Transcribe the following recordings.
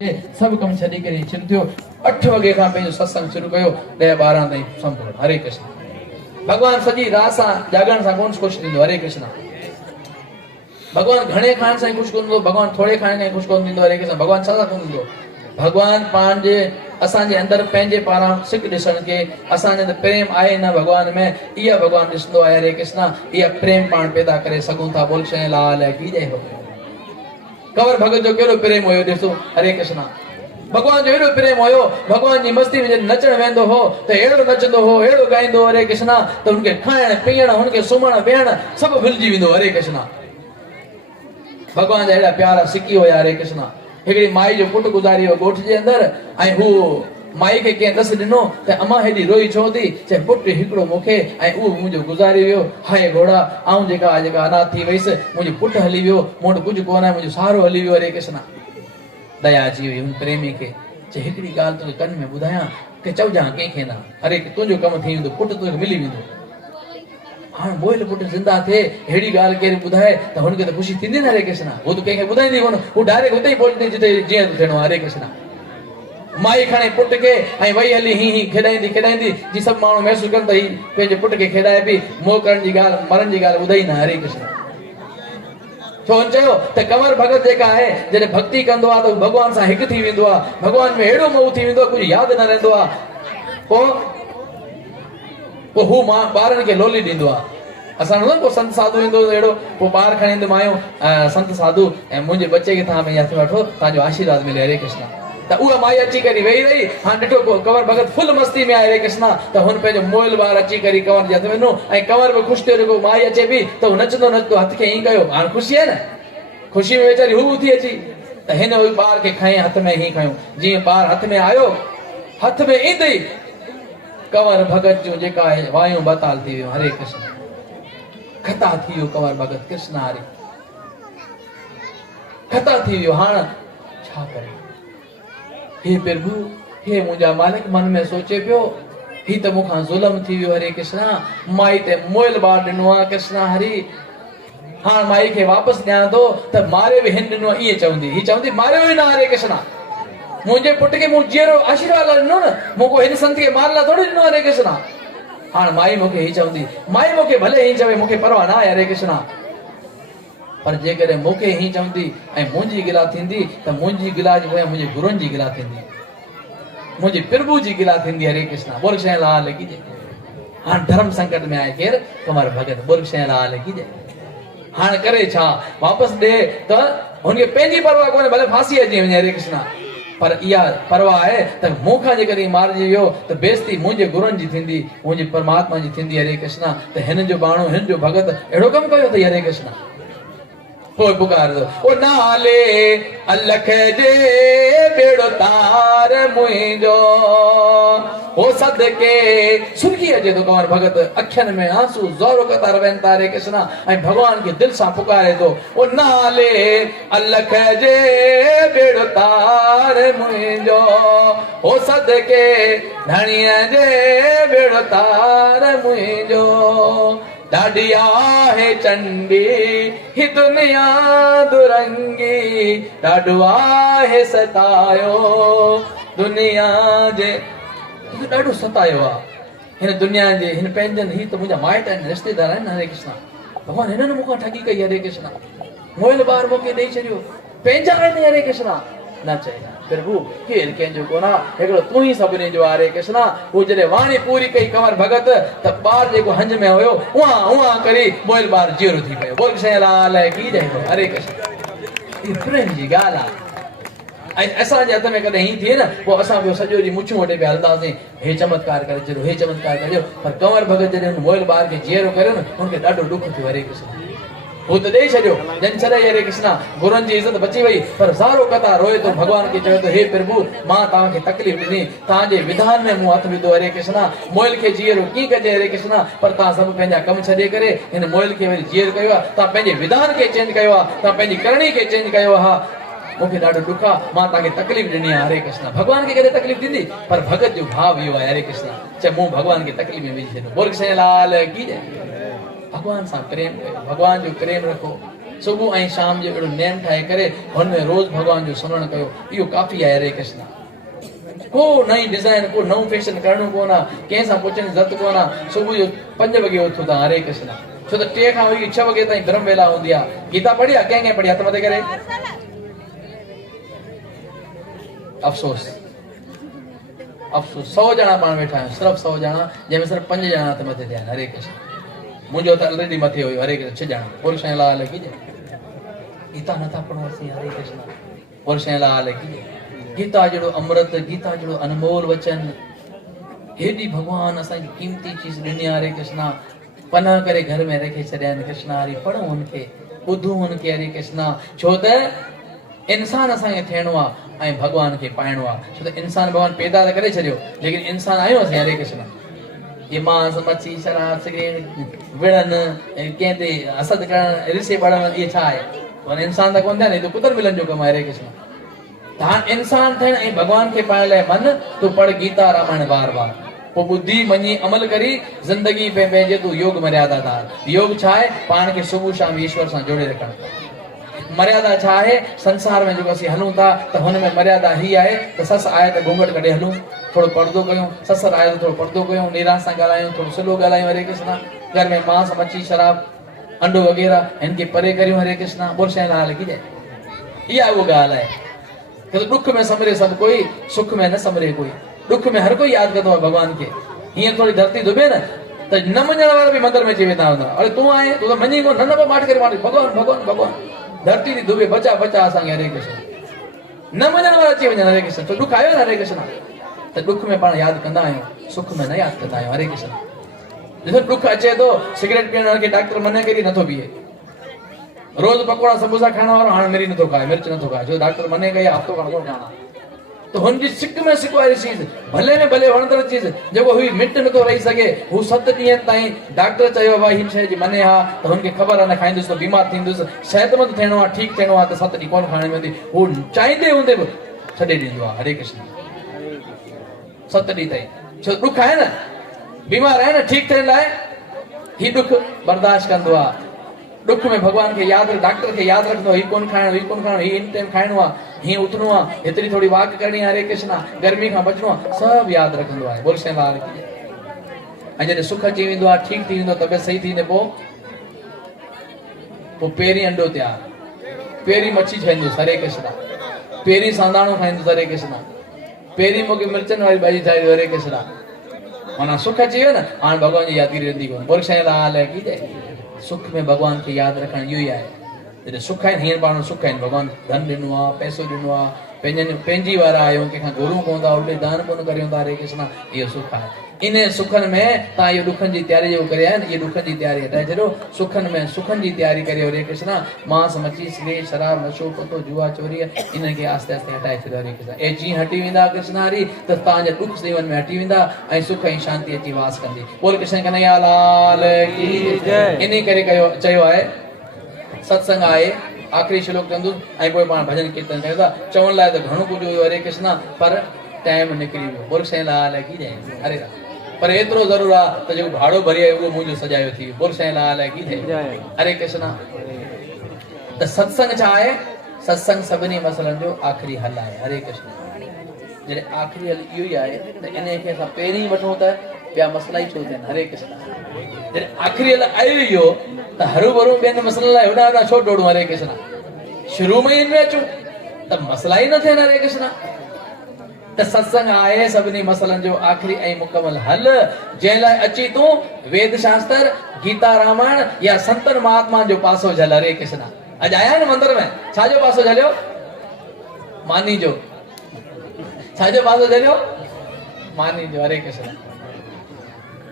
सब कम छॾी करे शुरू थियो 8 वगे खां पंहिंजो सत्संग शुरू कयो 10-12 ताईं संपूर्ण। हरे कृष्ण। भगवान सॼी रात सां जागरण सां कोन ख़ुशि थींदो। हरे कृष्ण। भगवान घणे खाइण सां ख़ुशि कोन थींदो, भगवान थोड़े खाइण सां ख़ुशि कोन थींदो। हरे कृष्ण। भगवान छा सां कोन थींदो? भगवान पंहिंजे असांजे अंदर पंहिंजे पारां सिक ॾिसण के असांजे अंदर प्रेम आहे न भगवान में, इहा भगवान ॾिसंदो आहे। हरे कृष्ण। इहा प्रेम पाण पैदा करे सघूं था। बोल शै लाल की जय हो। कंवर भगत जो केड़ो प्रेम हुयो ॾिसो। हरे कृष्ण। भगवान जो एड़ो प्रेम हुयो, भगवान जी मस्ती में नचण वेंदो हो त एड़ो नचंदो हो, एड़ो गाईंदो। हरे कृष्ण। त उनके खाइण पीअण, उनके सुम्हण वेहण सब भुलिजी वेंदो। हरे कृष्ण। भगवान जा एड़ा प्यारा सिकी हुया। हरे कृष्ण। हिकड़ी माई जो पुट गुज़ारी हो ॻोठ जे अंदर, ऐं हू माई के कंहिं दस ॾिनो त अम्मा हेॾी रोई छो थी? चए पुट हिकिड़ो मूंखे ऐं उहो मुंहिंजो गुज़ारे वियो। हाय घोड़ा आऊं जेका अनाथ थी वईसि, मुंहिंजो पुट हली वियो, मूं वटि कुझु कोन आहे, मुंहिंजो सहारो हली वियो। हरे कृष्ण। दया अची वई हुन प्रेमी खे। चए हिकिड़ी ॻाल्हि तुंहिंजे कन में ॿुधायां की चवजां कंहिंखे न। हरे तुंहिंजो कमु थी वेंदो, पुट तोखे मिली वेंदो। हाणे मोइल पुट जिंदा थे, हेड़ी ॻाल्हि केरु ॿुधाए त हुनखे त ख़ुशी थींदी न। हरे कृष्ण। हू त कंहिंखे ॿुधाईंदी कोन, हू डायरेक्ट उते ई पहुचंदी जिते जीअं थो थियणो। हरे कृष्ण। माई खणे पुट खे ऐं वई हली ही खेॾाईंदी खेॾाईंदी जी सभु माण्हू महसूस कनि त ही पंहिंजे पुट खे खेॾाए पई, मोह करण जी ॻाल्हि मरण जी ॻाल्हि ॿुधाई न। हरे कृष्ण। छो चयो त कंवर भगत जेका आहे जॾहिं भक्ति कंदो आहे त भगवान सां हिकु थी वेंदो आहे। भगवान में हेड़ो मोह थी वेंदो आहे, कुझु यादि न रहंदो आहे। पोइ हू मां ॿारनि खे लोली ॾींदो आहे। असां न को संत साधु ईंदो अहिड़ो, पोइ ॿार खणी ईंदो मायूं संत साधु ऐं मुंहिंजे बच्चे खे तव्हां पंहिंजे हथ में वठो, तव्हांजो आशीर्वाद मिले। हरे कृष्ण। त उहा माई अची करे वेही रही। हाणे ॾिठो कंवर भगत फुल मस्ती में आहे। हरे कृष्ण। त हुन पंहिंजो मोइल ॿार अची करे कंवर जे हथ में ॾिनो ऐं कंवर बि ख़ुशि थियो। जेको माई अचे पई त हू नचंदो नचंदो हथ खे ईअं कयो। हाणे ख़ुशी आहे न, ख़ुशी में वेचारी हू उथी अची त हिन ॿार खे खई हथ में हीअं खयो। जीअं ॿार हथ में आयो, हथ में ईंदे ई कंवर भगत जो जेका आहे वायूं बताल थी वियो। हरे कृष्ण। खता थी वियो कंवर भगत। कृष्ण हरे खता थी वियो। हाणे छा करे? हे प्रभु, हे मुंहिंजा मालिक मन में सोचे पियो ही त मूंखां ज़ुल्म थी वियो। हरे कृष्ण। माई ते मोइल ॿार ॾिनो आहे। कृष्ण हरि। हाणे माई खे वापसि ॾियां थो त मारे बि हिन ॾिनो आहे ईअं चवंदी, ही चवंदी मारियो ई न। हरे कृष्ण। मुंहिंजे पुट खे मूं जीअरो आशीर्वाद ॾिनो न, मूं को हिन संत खे मारण लाइ थोड़ी ॾिनो। हरे कृष्ण। हाणे माई मूंखे ही चवंदी, माई मूंखे भले ही चवे, मूंखे परवाह न आहे। हरे कृष्ण। पर जेकॾहिं मूंखे ही चवंदी ऐं मुंहिंजी गिला थींदी त मुंहिंजी गिला जी पोयां मुंहिंजे गुरुनि जी गिला थींदी, मुंहिंजे प्रभु जी गिला थींदी। हरे कृष्ण। बोल शै लाल की जय। हाणे धर्म संकट में आहे केरु? कंवर भगत। बोल शै लाल की जय। हाणे करे छा? वापसि ॾे त हुनखे पंहिंजी परवाह कोन्हे, भले फांसी अची वञे। हरे कृष्ण। पर इहा परवाह आहे त मूंखां जेकॾहिं मारिजी वियो त बेइज़ती मुंहिंजे गुरुनि जी थींदी, मुंहिंजे परमात्मा जी थींदी। हरे कृष्ण। त हिन जो बाणो, हिन जो भगत अहिड़ो कमु कयो अथई। हरे कृष्ण। पोइ पुकारंदो ओ नाले अलख जे बेड़ो तार मुंहिंजो, ओ सदके सुर्खी अचे थो। कंवर भगत अखियुनि में आंसू ज़ोरो कतार वहनि था। हरे कृष्ण। ऐं भगवान खे दिलि सां पुकारे थो ओ नाले अलख जे बेड़ो तार मुंहिंजो, ओ सदके धणीअ जे बेड़ो तार मुंहिंजो। ॾाढी आहे चंडी ही दुनिया दुरंगी, ॾाढो आहे सतायो दुनिया जे, ॾाढो सतायो आहे हिन दुनिया जे, हिन पंहिंजनि। ही त मुंहिंजा माइट आहिनि, रिश्तेदार आहिनि। हरे कृष्ण। भगवान हिननि मूंखां ठगी कई। हरे कृष्ण। मोइल ॿार मूंखे ॾेई छॾियो, पंहिंजा आहिनि। हरे कृष्ण। न चए प्रभु केरु कंहिंजो कोन आहे, हिकिड़ो तूं ई सभिनी जो। हरे कृष्ण। हू जॾहिं वाणी पूरी कई कंवर भगत त ॿार जेको हंज में हुयो उहा उहा करे मोइल ॿार जीअरो थी पियो। बोल शै लाल की जय। हरे कृष्ण। ई प्रेम जी ॻाल्हि आहे। ऐं असांजे हथ में कॾहिं हीअं थिए न, पोइ असां ॿियो सॼो ॾींहुं मुछूं वटे पिया हलंदासीं, हे चमत्कार करे छॾियो, हे चमत्कार करे। पर कंवर भगत जॾहिं हुन मोइल ॿार खे जीअरो करियो न, हुनखे ॾाढो ॾुख थियो। हरे कृष्ण। हू त ॾेई छॾियो, जन छॾाई। हरे कृष्ण। गुरुनि जी इज़त बची वई, पर ज़ारो कथा रोए थो। भगवान खे चवे थो हे प्रभु, मां तव्हांखे तकलीफ़ ॾिनी, तव्हांजे विधान में मूं हथ विधो। हरे कृष्ण। मोइल खे जीअरो कीअं कजे? हरे कृष्ण। पर तव्हां सभु पंहिंजा कमु छॾे करे हिन मोइल खे वरी जीअर कयो आहे, तव्हां पंहिंजे विधान खे चेंज कयो आहे, तव्हां पंहिंजी करणी खे चेंज कयो आहे। मूंखे ॾाढो ॾुख आहे, मां तव्हांखे तकलीफ़ ॾिनी आहे। हरे कृष्ण। भगवान खे कॾहिं तकलीफ़ थींदी? पर भगत जो भाव इहो आहे। हरे कृष्ण। चए मूं भगवान खे तकलीफ़ में विझी छॾियो। बोल शै लाल की जय। भगवान सां प्रेम कयो, भगवान जो प्रेम रखो। सुबह ऐं शाम जो अहिड़ो नेम ठाहे करे हुन में रोज़ भगवान जो सिमरन कयो, इहो काफ़ी आहे हरे कृष्णा। को नई डिज़ाइन, को नओं फैशन करणो कोन आहे, कंहिंसां पुछण ज़रूरत कोन आहे। सुबह जो 5 वॻे उथो था, हरे कृष्णा। छो त 3 खां वठी 6 वॻे ताईं ब्रह्म वेला हूंदी आहे। गीता पढ़ी आहे? कंहिं पढ़ी? हथ मथे करे। अफ़सोस अफ़सोस 100 ॼणा पाण वेठा आहियूं, सिर्फ़ु 100 ॼणा, जंहिंमें सिर्फ़ु 5 ॼणा हथ मथे थिया आहिनि, हरे कृष्णा। मुंहिंजो त ऑलरेडी मथे हुयो, हरे कृष्ण। 6 ॼणा। पुरुष ऐं लाल की जय। गीता नथा पढ़ोसीं, हरे कृष्णा। पुरुष ऐं लाल की जय। गीता जहिड़ो अमृत, गीता जहिड़ो अनमोल वचन, हेॾी भगवान असांजी कीमती चीज़ ॾिनी, हरे कृष्णा। पनाह करे घर में रखे छॾिया आहिनि, कृष्णा हरि। पढ़ो हुनखे, ॿुधो हुनखे, हरे कृष्णा। छो त इंसान असांखे थियणो आहे ऐं भगवान खे पाइणो आहे। छो त इंसान भगवान पैदा त करे छॾियो, लेकिन इंसान आहियूं असीं, हरे कृष्णा। ये मांस मच्छी शराब सिगरेट विड़न, कंहिं ते हसद करण, रिसे पढ़ण, इहे छा आहे? पर इंसान त कोन थिया न, कुतर मिलन जो कमु आहे, हरे कृष्णा। त इंसान थियण ऐं भगवान खे पाइण लाइ मन तूं पढ़ गीता रामायण बार बार, पोइ ॿुधी मञी अमल करी ज़िंदगी में पंहिंजे तूं योग मर्यादा धार। योग छा आहे? पाण खे सुबुह शाम ईश्वर सां जोड़े रखणु। मर्यादा छा आहे? संसार में जेको असीं हलूं था त हुन में मर्यादा ही आहे त ससु आहे त घूंघट कढे हलूं, थोड़ो पर्दो कयूं, ससुर आहे त थोड़ो पर्दो कयूं, निराश सां ॻाल्हायूं, थोड़ो स्लो ॻाल्हायूं, हरे कृष्णा। घर में मांस मच्छी शराब अंडो वग़ैरह हिन खे परे करियूं, हरे कृष्णा। बुरश ऐं लाल की जय। इहा उहा ॻाल्हि आहे कि दुख में समरे सभु कोई, सुख में न समरे कोई। दुख में हर कोई यादि कंदो आहे भगवान खे। हीअं थोड़ी धरती दुबे न त न मञण वारा बि मंदर में अची वेंदा हूंदा, अरे तूं आहे, तूं त मञी कोन, न पोइ माठ करे माठ, भगवान भगवान भगवान। धरती थी दुबे, बचा बचा असांखे, हरे कृष्ण। न मञण वारा अची वञनि, हरे कृष्ण। तो दुख आयो न, हरे कृष्ण। त दुख में पाण यादि कंदा आहियूं, सुख में न यादि कंदा आहियूं, हरे कृष्ण। ॾिसो दुख अचे थो, सिगरेट पीअण वारे खे डॉक्टर मने करी नथो पीए। रोज़ पकोड़ा समोसा खाइण वारो हाणे मिरी नथो खाए, मिर्च नथो खाए, जो डॉक्टर मने कई हफ़्तो खण कोन खाना। तो हुनजी सिक में सिक वारी चीज़, भले में भले वणंदड़ चीज़, जेको हुई मिट नथो रही सघे, हू 7 ॾींहंनि ताईं डॉक्टर चयो भाई हिन शइ जी मने हा त हुनखे ख़बर आहे न खाईंदुसि त बीमार थींदुसि, सेहतमंद थियणो आहे, ठीकु थियणो आहे त 7 ॾींहं कोन खाइणी पवंदी। हू चाहींदे हूंदे बि छॾे ॾींदो आहे, हरे कृष्ण। 7 ॾींहं ताईं। छो दुख आहे न, बीमार आहे न, ठीकु थियण लाइ ही दुख बर्दाश्त कंदो आहे। दुख में भगवान के याद, डॉक्टर के याद रखो, ही कौन खाइणो, ही कौन खाइणो, ही इन टाइम खाइणो आहे, हीअं उथणो आहे, हेतिरी थोड़ी वाक करणी आहे, हरे कृष्णा। गर्मी खां बचणो आहे, सभु यादि रखंदो आहे, बोल साईं लाल की। ऐं जॾहिं सुख अची वेंदो आहे, ठीकु थी वेंदो, तबियत सही थी वेंदे, पोइ पहिरीं अंडो तयार, पहिरीं मच्छी खाईंदुसि, हरे कृष्णा। पहिरीं सांधाणो खाईंदुसि, हरे कृष्णा। पहिरीं मूंखे मिर्चनि वारी भाॼी ठाही, हरे कृष्णा। माना सुख अची वियो न, हाणे भॻवान जी यादगिरी रहंदी कोन, बोल साईं लाल की जय। सुख में भगवान खे यादि रखणु इहो ई आहे। जॾहिं सुख आहिनि, हींअर पाण सुख आहिनि, भगवान धन ॾिनो आहे, पैसो ॾिनो आहे, पंहिंजी वारा आहियूं, कंहिंखां घुरूं कोन था, उल्टे दान कोन करियूं था, हरे कृष्णा। इहो सुख आहे। इन सुखनि में तव्हां इहो ॾुखनि जी तयारी जेको करे आहिनि, इहे ॾुखनि जी तयारी हटाए छॾियो। सुखनि में सुखनि जी तयारी करे, हरे कृष्णा। मांस मच्छी सिगरेट शराब नशो पतो जुआ चोरी, इन्हनि खे आस्ते आस्ते हटाए छॾियो, हरे कृष्णा। ऐं जीअं हटी वेंदा कृष्णा हरि, त तव्हांजा ॾुख जीवन में हटी वेंदा ऐं सुख ऐं शांती अची वास कंदी। बोल कृष्ण कन्हैया लाल की जय। इन करे चयो आहे, सत्संग आहे, आख़िरी श्लोक कंदुसि ऐं पोइ पाण भॼन कीर्तन कयूं था। चवण लाइ त घणो कुझु हुयो, हरे कृष्णा, पर टाइम निकिरी वियो। बोल साईं लाल की जय, हरे राम। पर एतिरो ज़रूरु आहे त जेको भाड़ो भरी आहे उहो मुंहिंजो सजायो थी वियो। बोल साईं लाल की जय, हरे कृष्णा। त सत्संग छा आहे? सत्संग सभिनी मसइलनि जो आख़िरी हल आहे, हरे कृष्णा। जॾहिं आख़िरी हल इहो ई आहे त इन खे असां पहिरीं वठूं त ॿिया मसइला ई छो थियनि, हरे कृष्णा। जॾहिं आख़िरी हल आयो इहो त हरू भरू ॿियनि मसइलनि लाइ होॾां होॾां छो दौड़ूं, हरे कृष्णा। शुरू में ई हिन में अचूं त मसइला ई न थियनि, हरे कृष्णा। त सत्संग आहे सभिनी मसइलनि जो आख़िरी ऐं मुकमल हल, जंहिं लाइ अची तूं वेद शास्त्र, गीता रामायण या संतन महात्मा जो पासो झल, हरे कृष्णा। अॼु आया न मंदिर में, छाजो पासो झलियो? मानी जो। छाजो पासो झलियो? मानी जो, हरे कृष्णा।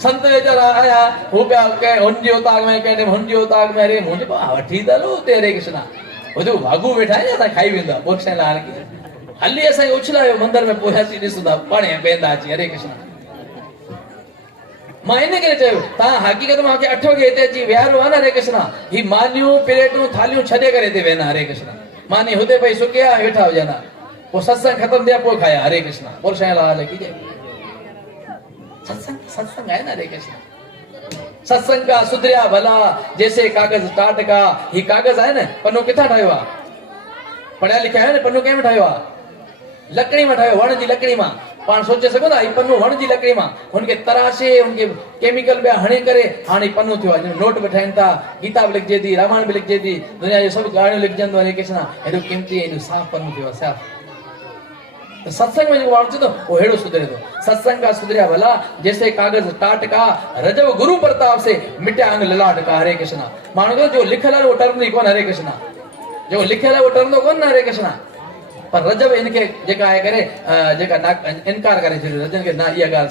संत वेचारा आया, हू पिया कंहिं हुनजी उताग में, कंहिं हुनजी उताग में, अरे मुंहिंजो भाउ वठी त हलो हुते, हरे कृष्णा। हो जो भागू वेठा आहिनि, असां खाई वेंदा, बोल साईं लाल की। हली असांखे उछलायो मंदिर में, पोइ असीं ॾिसूं था पाणे वेंदा अची, हरे कृष्णा। मां इन करे चयो, तव्हां हक़ीक़त मूंखे 8 वॻे हिते अची विहारो आहे न, हरे कृष्णा। ही मानियूं प्लेटूं थालियूं छॾे करे हिते वेंदा, हरे कृष्णा। मानी हुते पई सुकिया वेठा हुजनि, पोइ सत्संग ख़तमु थिया पोइ खाया, हरे कृष्णा। बोल साईं लाल की जय। सत्संग आहे न, हरे कृष्णा। सत्संग का सुधरिया भला जैसे कागज टाट का। ही कागज है न पन्नो किथा ठायो आ पढ़िया लिखिया है न पन्नो केम ठायो आ लकड़ी में ठायो वण जी लकड़ी में पाण सोचे सको था पन्नो वण जी लकड़ी में उनके तराशे उनके केमिकल में हणे करे हाणे पन्नो थियो आहे नोट भी ठाहिनि था गीता भी लिखजे थी रामायण भी लिखजे थी दुनिया जो सब गाणियूं लिखजंदो हरे कृष्णा हेॾो कीमती हेॾो साफ़ पन्नो थियो आहे साफ़ तो सत्संग में जो माण्हू तो वो हेड़ो सुधरे तो सत्संग का सुधरिया भला जैसे कागज टाट का रजब गुरु प्रताप से मिट्या अंग ललाट का। हरे कृष्णा माण्हू तो जो लिखल है वो टर्म कौन हरे कृष्णा जो लिखल है वो टर्म कौन हरे कृष्णा पर रजब इनके जेका आहे करे जेका इनकार करे छॾियो रजन के ना इहा ॻाल्हि